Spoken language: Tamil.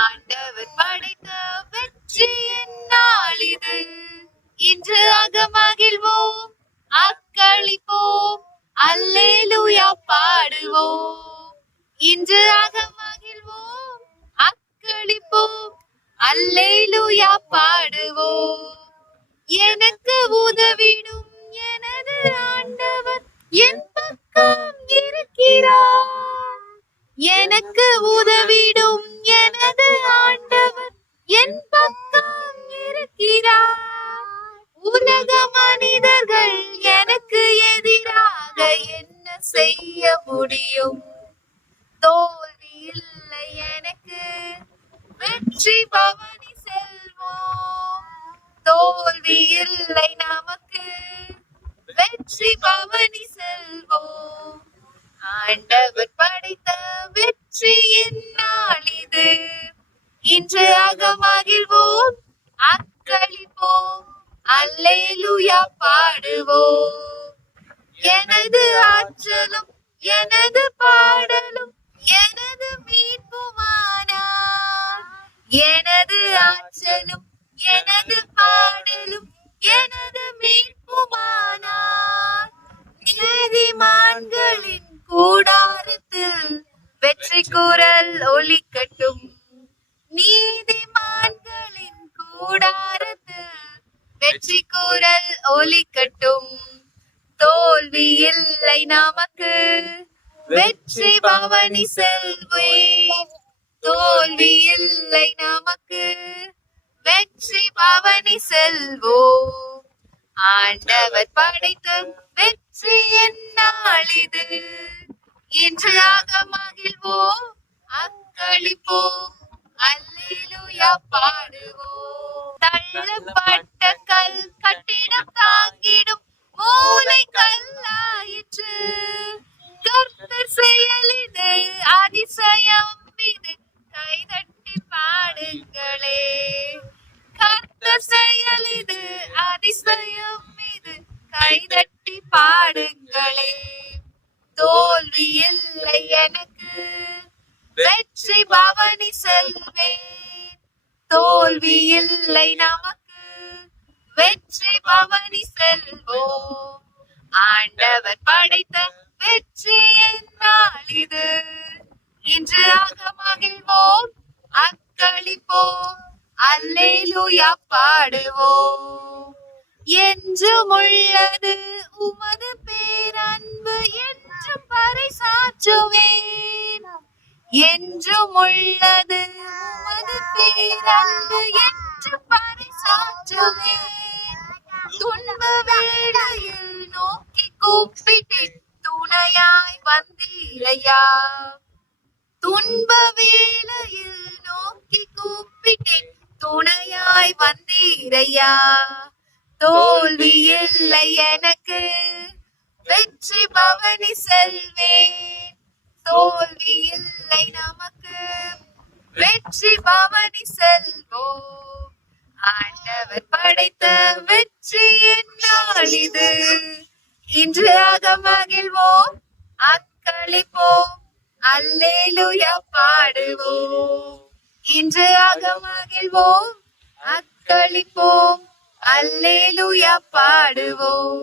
ஆண்டவர் படைத்த வெற்றியின் நாள் இது இன்று அகமகிழ்வோம் அக்களிப்போம் அல்லேலூயா பாடுவோம். இன்று அகமகிழ்வோம் அக்களிப்போம் அல்லேலூயா பாடுவோம். எனக்கு உதவிடும் வெற்றி பவனி செல்வோம். தோல்வி இல்லை நமக்கு. வெற்றி பவனி செல்வோம். ஆண்டவர் படைத்த வெற்றியின் நாள் இது. இன்று அகமகிழ்வோம் அக்களிப்போம் அல்லேலுயா பாடுவோம். எனது ஆற்றலும் எனது பாடலும் எனது ஆற்றலும் எனது பாடலும் எனது மீட்புமானார் நீதிமான்களின் கூடாரத்தில் வெற்றி குரல் ஒலிக்கட்டும் நீதிமான்களின் கூடாரத்தில் வெற்றி குரல் ஒலிக்கட்டும் தோல்வி இல்லை நமக்கு. வெற்றி பவனி செல்வே. தோல்வி இல்லை நமக்கு. வெற்றி பவனி செல்வோம். ஆண்டவர் படைத்த வெற்றி என்னால் இது இன்றாக மகிழ்வோம் அக்களிப்போம் அல்லேலூயா பாடுவோம். தள்ளப்பட்ட கல் கட்டிடம் தாங்கிடும் மூளை கல்லாயிற்று கர்த்தர் செயலிது அதிசயம் அதிசயம் இது கைதட்டி பாடுங்களே. தோல்வி இல்லை எனக்கு. வெற்றி பவனி செல்வேன் தோல்வி இல்லை நமக்கு. வெற்றி பவனி செல்வோம் ஆண்டவர் படைத்த வெற்றி என்னால் இது. இன்று ஆக மகிழ்வோம். அக்களிப்போம். அல்லேலூயா பாடுவோம். என்றும் உள்ளது உமது பேரன்பு என்று பறைசாற்றுவேன் என்றும் உள்ளது உமது பேரன்பு என்று பறைசாற்றுவேன் துன்ப வேளையில் நோக்கி கூப்பிட்டு துணையாய் வந்தீரையா? துன்ப வேளையில் நோக்கி கூப்பிட்டு துணையாய் வந்தீரையா? தோல்வி இல்லை எனக்கு. வெற்றி பவனி செல்வேன். தோல்வி இல்லை நமக்கு. வெற்றி பவனி செல்வோம். ஆண்டவர் படைத்த வெற்றி என்னால் இது? இன்று ஆக மகிழ்வோம். அக்களிப்போம். அல்லேலுயா பாடுவோம். இன்று ஆக மகிழ்வோம். அக்களிப்போம். அல்லேலூயா பாடுவோம்